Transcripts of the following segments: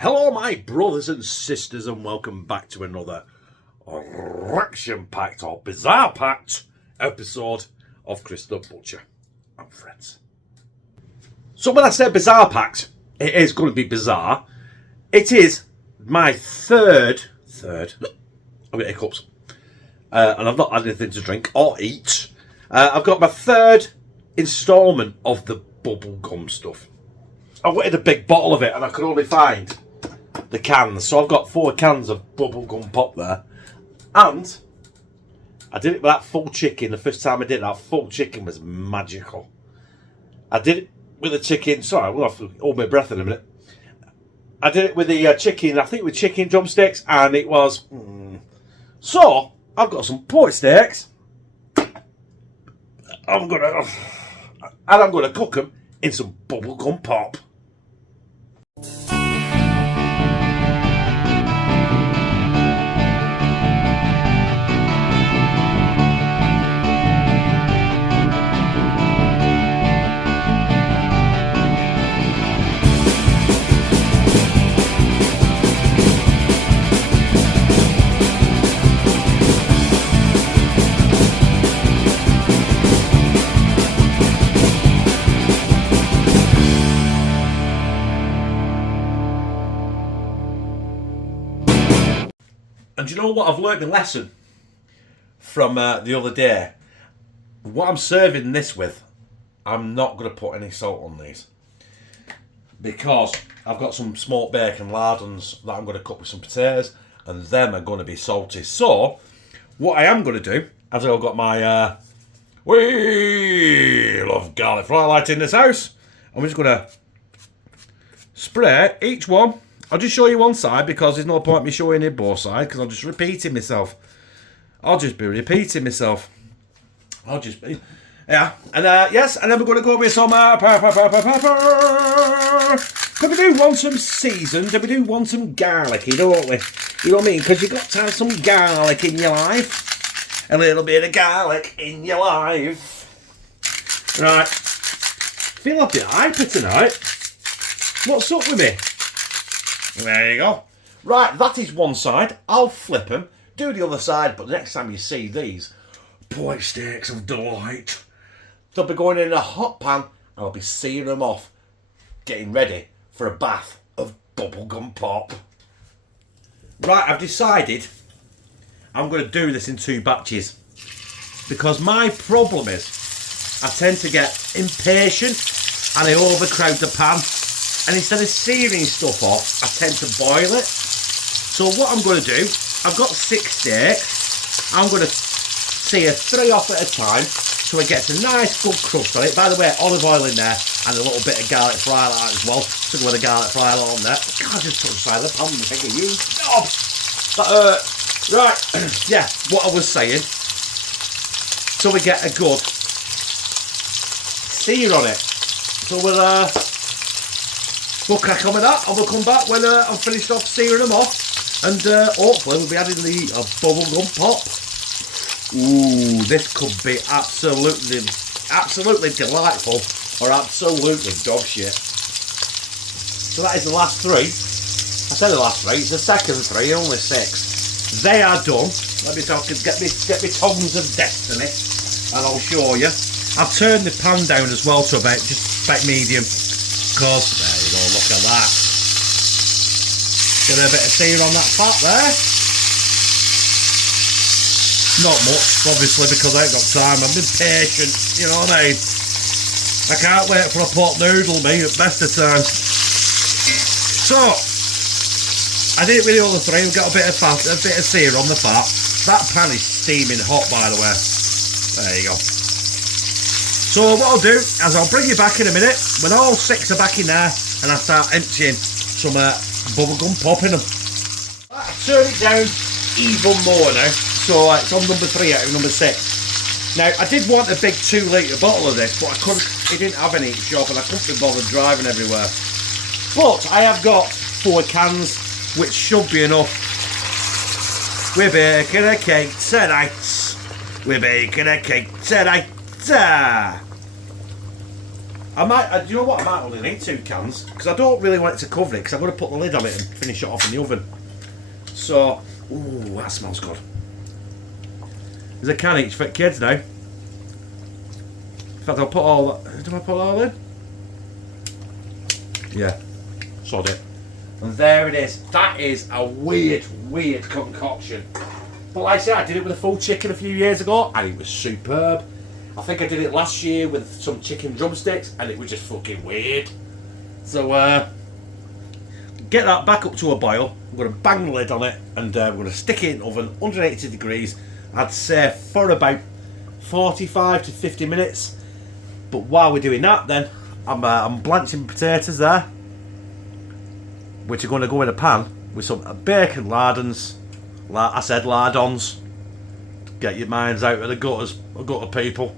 Hello my brothers and sisters, and welcome back to another action-packed or bizarre-packed episode of Chris the Butcher and Friends. So when I say bizarre-packed, it is going to be bizarre. It is my third, I've got hiccups, and I've not had anything to drink or eat. I've got my third instalment of the bubblegum stuff. I wanted a big bottle of it and I could only find the cans, so I've got 4 cans of bubblegum pop there. And I did it with that full chicken. The first time I did it, that full chicken was magical. I did it with the chicken, sorry, we'll have to hold my breath in a minute. I did it with the chicken, I think with chicken drumsticks, and it was So I've got some pork steaks. I'm gonna cook them in some bubblegum pop. And you know what? I've learned a lesson from the other day. What I'm serving this with, I'm not going to put any salt on these. Because I've got some smoked bacon lardons that I'm going to cook with some potatoes. And them are going to be salty. So, what I am going to do, as I've got my we love garlic fry light in this house. I'm just going to spray each one. I'll just show you one side because there's no point me showing you both sides because I'm just repeating myself. I'll just be repeating myself. Yeah. And yes, and then we're going to go with some pepper. Because we do want some seasoned and we do want some garlicky, don't we? You know what I mean? Because you've got to have some garlic in your life. A little bit of garlic in your life. Right. Feel a bit hyper tonight. What's up with me? There you go. Right, that is one side. I'll flip them, do the other side, but the next time you see these pork steaks of delight, they'll be going in a hot pan and I'll be searing them off, getting ready for a bath of bubblegum pop. Right, I've decided I'm going to do this in 2 batches because my problem is I tend to get impatient and I overcrowd the pan. And instead of searing stuff off, I tend to boil it. So what I'm going to do, I've got 6 steaks. I'm going to sear 3 off at a time so it gets a nice good crust on it. By the way, olive oil in there and a little bit of garlic fry light as well. So with a garlic fry light on there. God, just put the side of the pan and think of you. Knob! Right, yeah, what I was saying. So we get a good sear on it. So we'll crack on with that and we'll come back when I've finished off searing them off and hopefully we'll be adding the bubblegum pop. Ooh, this could be absolutely delightful or absolutely dog shit. So that is the last 3. I said the last 3, it's the second 3, only 6. They are done. Let me get me tongues of destiny and I'll show you. I've turned the pan down as well to about medium because there you go, look at that. Get a bit of sear on that fat there. Not much, obviously, because I ain't got time. I'm impatient, you know what I mean? I can't wait for a pot noodle, me, at best of times. So, I did it with the other 3. We've got a bit of fat, a bit of sear on the fat. That pan is steaming hot, by the way. There you go. So what I'll do is I'll bring you back in a minute when all 6 are back in there and I start emptying some bubblegum pop in them. I turn it down even more now, so it's on number 3 out of number 6. Now I did want a big 2 litre bottle of this, but I couldn't. It didn't have any shop and I couldn't be bothered driving everywhere. But I have got 4 cans, which should be enough. We're baking a cake tonight. We're baking a cake tonight. Do you know what? I might only need 2 cans because I don't really want it to cover it because I'm going to put the lid on it and finish it off in the oven. So, ooh, that smells good. There's a can each for kids now. In fact, I'll put all that. Do I put all in? Yeah. Sod it. And there it is. That is a weird concoction. But like I said, I did it with a full chicken a few years ago and it was superb. I think I did it last year with some chicken drumsticks and it was just fucking weird. So, get that back up to a boil. I'm going to bang the lid on it and we're going to stick it in the oven, 180 degrees. I'd say for about 45 to 50 minutes. But while we're doing that then, I'm blanching potatoes there, which are going to go in a pan with some bacon lardons. I said lardons. Get your minds out of the gutter people.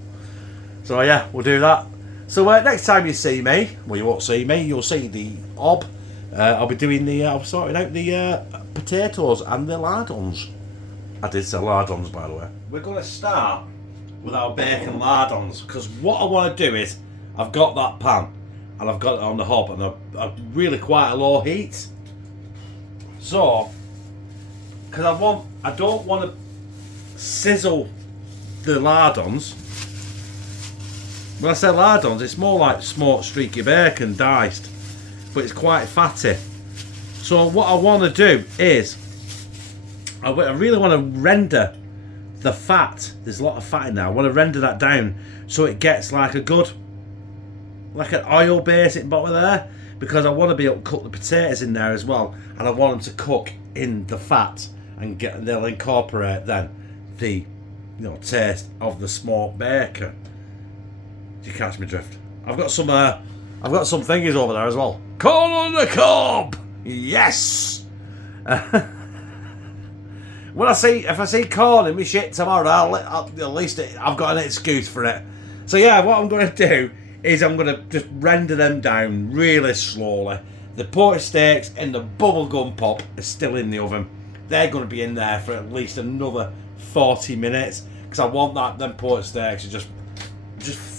So yeah, we'll do that. So next time you see me, well you won't see me, you'll see the ob. I'll be doing I'm sorting out the potatoes and the lardons. I did say lardons, by the way. We're going to start with our bacon lardons because what I want to do is I've got that pan and I've got it on the hob and I'm really quite a low heat. So, because I don't want to sizzle the lardons. When I say lardons, it's more like smoked streaky bacon diced, but it's quite fatty. So what I want to do is I really want to render the fat. There's a lot of fat in there. I want to render that down so it gets like an oil base at the bottom of there, because I want to be able to cook the potatoes in there as well, and I want them to cook in the fat and they'll incorporate then the taste of the smoked bacon. Do you catch my drift? I've got some thingies over there as well. Corn on the cob, yes. If I see corn in my shit tomorrow, at least I've got an excuse for it. So yeah, what I'm going to do is I'm going to just render them down really slowly. The pork steaks and the bubblegum pop are still in the oven. They're going to be in there for at least another 40 minutes because I want them pork steaks to just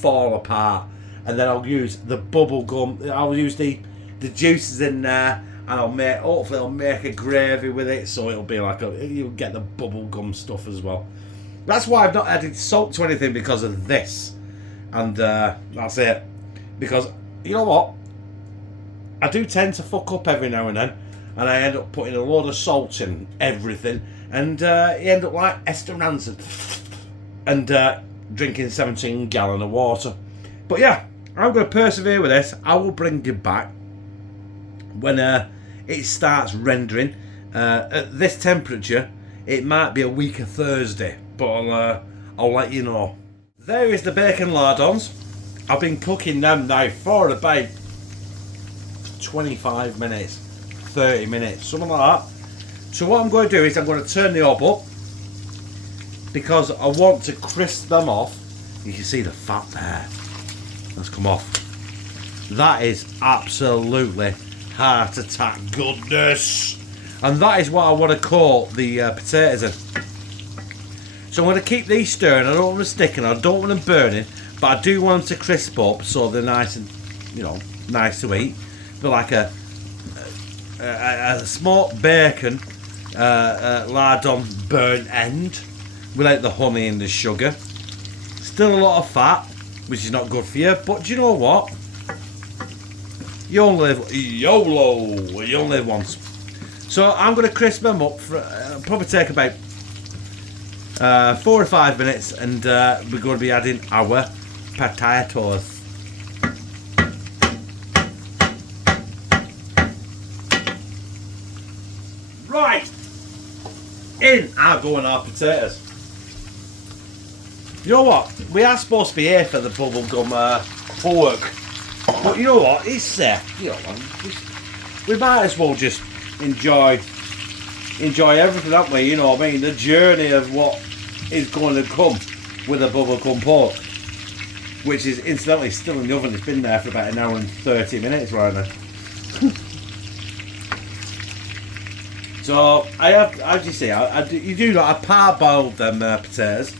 fall apart. And then I'll use the bubblegum. I'll use the juices in there, and hopefully I'll make a gravy with it, so it'll be like you'll get the bubblegum stuff as well. That's why I've not added salt to anything, because of this. And that's it. Because you know what, I do tend to fuck up every now and then, and I end up putting a load of salt in everything, and you end up like Esther Ranson and drinking 17 gallons of water. But yeah, I'm going to persevere with this. I will bring you back when it starts rendering. At this temperature, it might be a week of Thursday, but I'll let you know. There is the bacon lardons. I've been cooking them now for about 25 minutes, 30 minutes, something like that. So what I'm going to do is I'm going to turn the hob up because I want to crisp them off. You can see the fat there. Let's come off. That is absolutely heart attack goodness. And that is what I want to coat the potatoes in. So I'm going to keep these stirring. I don't want them sticking, I don't want them burning, but I do want them to crisp up so they're nice and, nice to eat. But like a smoked bacon lardon burnt end without the honey and the sugar. Still a lot of fat, which is not good for you, but do you know what? You only live YOLO, you only live once. So I'm going to crisp them up for probably take about 4 or 5 minutes, and we're going to be adding our potatoes. Right, in are going our potatoes. You know what? We are supposed to be here for the bubblegum pork, but you know what? It's safe. We might as well just enjoy everything, haven't we? You know what I mean? The journey of what is going to come with a bubblegum pork, which is incidentally still in the oven. It's been there for about 1 hour and 30 minutes right now. So I have, as you see, you do like I parboiled them potatoes.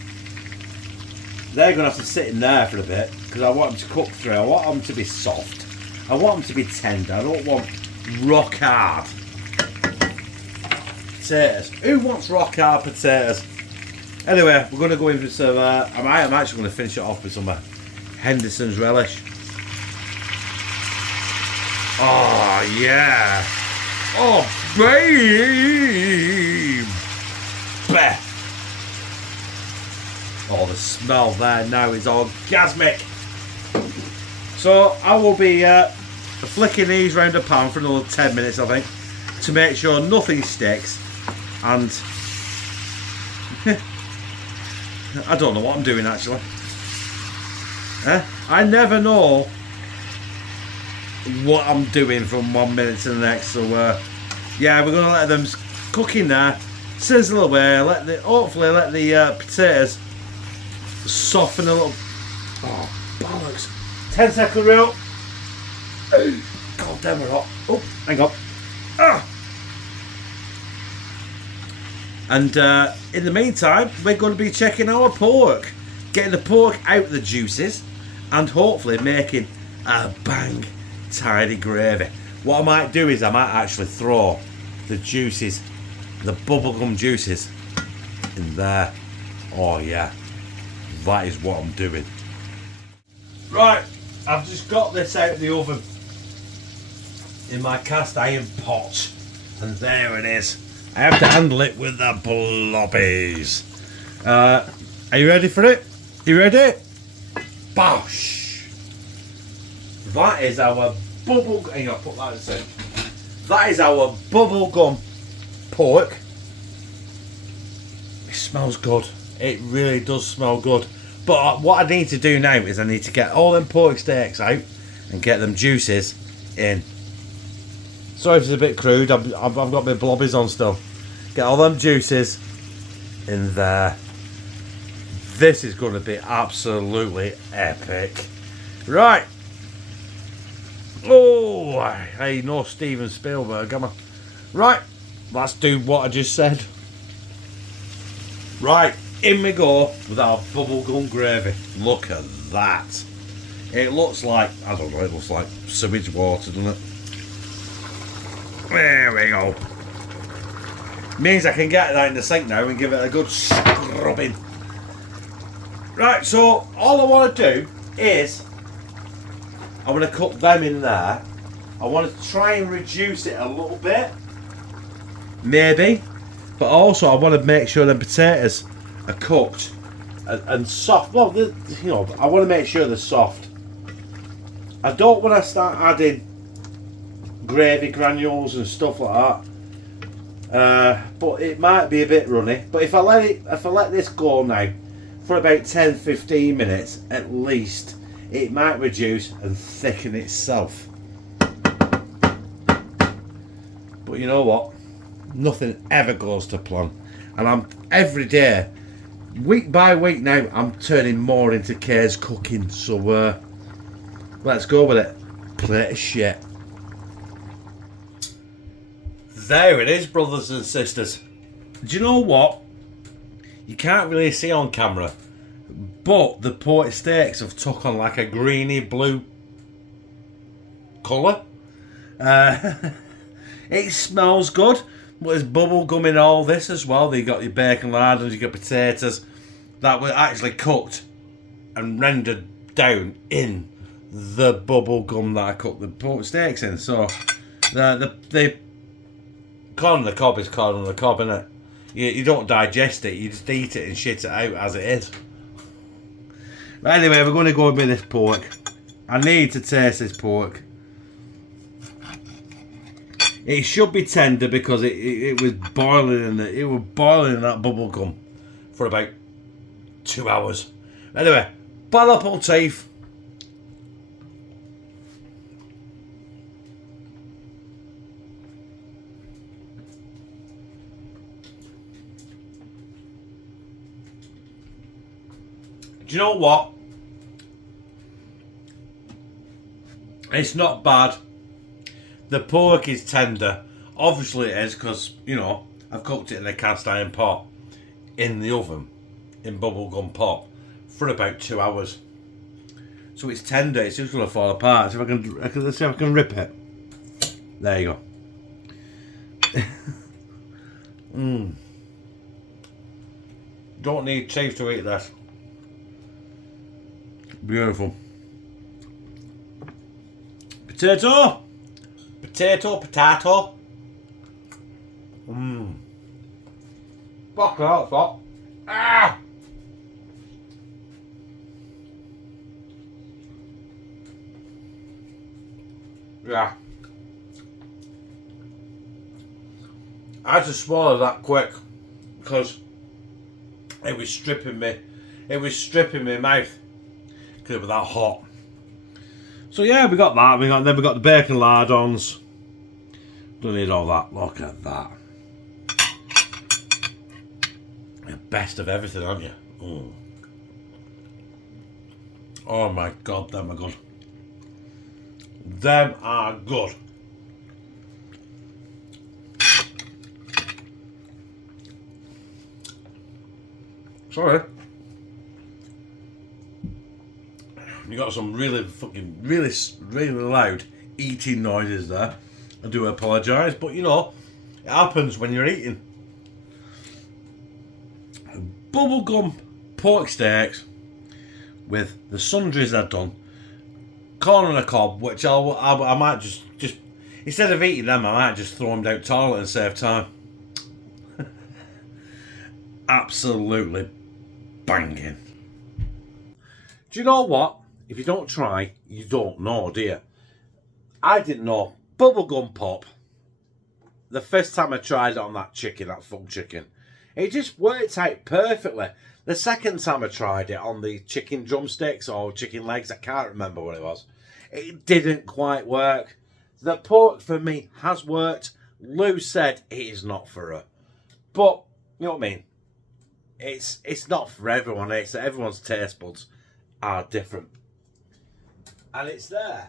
they're going to have to sit in there for a bit because I want them to cook through. I want them to be soft. I want them to be tender. I don't want rock hard potatoes. Who wants rock hard potatoes? Anyway, we're going to go in for some. I'm actually going to finish it off with some Henderson's relish. Oh yeah! Oh babe! Bah. Oh, the smell there now is orgasmic. So I will be flicking these round the pan for another 10 minutes, I think, to make sure nothing sticks. And I don't know what I'm doing actually. I never know what I'm doing from 1 minute to the next. So yeah, we're gonna let them cook in there, sizzle away. Hopefully let the potatoes soften a little. Oh bollocks! 10-second rule. God damn, we're hot. Oh, hang on. Ah. And in the meantime, we're going to be checking our pork, getting the pork out the juices, and hopefully making a bang tidy gravy. What I might do is I might actually throw the juices, the bubblegum juices, in there. Oh yeah, that is what I'm doing. Right, I've just got this out of the oven in my cast iron pot, and there it is. I have to handle it with the blobbies. Are you ready for it? You ready? Bosh! That is our bubble. Hang on, put that in the sink. That is our bubblegum pork. It smells good. It really does smell good. But what I need to do now is I need to get all them pork steaks out and get them juices in. Sorry if it's a bit crude, I've got my blobbies on still. Get all them juices in there. This is going to be absolutely epic. Right. Oh, hey, no Steven Spielberg, come on. Right, let's do what I just said. Right, in we go with our bubblegum gravy. Look at that. It looks like, I don't know, it looks like sewage water, doesn't it? There we go. Means I can get that in the sink now and give it a good scrubbing. Right, so all I want to do is I want to cook them in there. I want to try and reduce it a little bit, maybe, but also I want to make sure the potatoes are cooked and soft. Well, you know, I want to make sure they're soft. I don't want to start adding gravy granules and stuff like that. But it might be a bit runny. But if I let this go now for about 10-15 minutes at least, it might reduce and thicken itself. But you know what? Nothing ever goes to plan. And I'm every day, week by week now, I'm turning more into Kay's cooking. So let's go with it. Plate of shit. There it is, brothers and sisters. Do you know what? You can't really see on camera, but the pork steaks have took on like a greeny blue colour. It smells good, but there's bubble gum in all this as well. You got your bacon lardons, you got potatoes that were actually cooked and rendered down in the bubble gum that I cooked the pork steaks in. So the corn on the cob is corn on the cob, innit? You don't digest it, you just eat it and shit it out as it is. But anyway, we're going to go with this pork. I need to taste this pork. It should be tender because it was boiling in that bubble gum for about 2 hours. Anyway, ball up old teeth. Do you know what? It's not bad. The pork is tender. Obviously it is because, you know, I've cooked it in a cast iron pot in the oven, in bubblegum pot, for about 2 hours. So it's tender, it's just going to fall apart. So if let's see if I can rip it. There you go. Don't need teeth to eat this. Beautiful. Potato. Potato. Fuck that, fuck. Ah! Yeah. I had to swallow that quick because it was stripping me. It was stripping my mouth because it was that hot. So yeah, we got that. Then we got the bacon lardons. Don't need all that. Look at that. The best of everything, aren't you? Oh my God, them are good. Them are good. Sorry. You got some really loud eating noises there. I do apologise, but you know, it happens when you're eating. Bubblegum pork steaks with the sundries I've done. Corn on the cob, which I might just instead of eating them, I might just throw them down the toilet and save time. Absolutely banging. Do you know what? If you don't try, you don't know, do you? I didn't know. Bubblegum pop. The first time I tried it on that chicken, that full chicken, it just worked out perfectly. The second time I tried it on the chicken drumsticks or chicken legs, I can't remember what it was. It didn't quite work. The pork for me has worked. Lou said it is not for her. But, you know what I mean? It's not for everyone. It's everyone's taste buds are different. And it's there.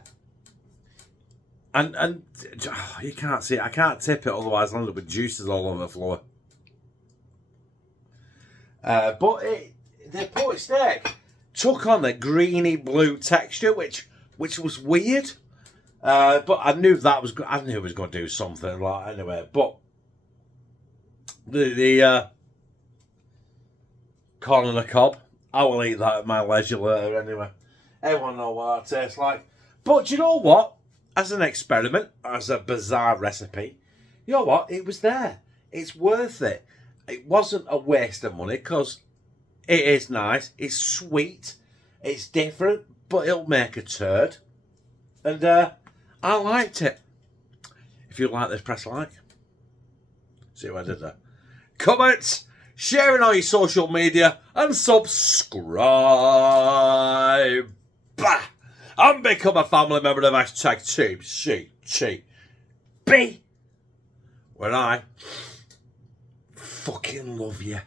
And you can't see it. I can't tip it, otherwise I'll end up with juices all over the floor. But the pork steak took on a greeny blue texture, which was weird. But I knew it was going to do something like anyway. But the corn on the cob, I will eat that at my leisure later anyway. Everyone knows what that tastes like. But you know what? As an experiment, as a bizarre recipe, you know what? It was there. It's worth it. It wasn't a waste of money because it is nice. It's sweet. It's different, but it'll make a turd. And I liked it. If you like this, press like. See what I did there? Comments, sharing on your social media, and subscribe. Bah! And become a family member of hashtag Team CTB. When I fucking love you.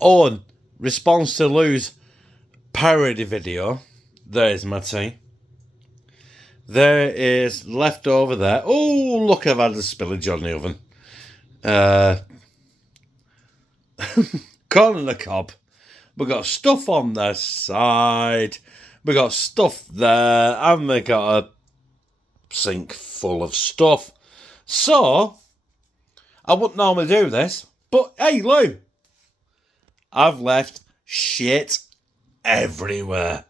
Oh, and response to Lou's parody video. There's my tea. There is leftover there. Oh, look, I've had a spillage on the oven. Corn on the cob. We got stuff on the side. We got stuff there. And we got a sink full of stuff. So, I wouldn't normally do this. But, hey, Lou. I've left shit everywhere.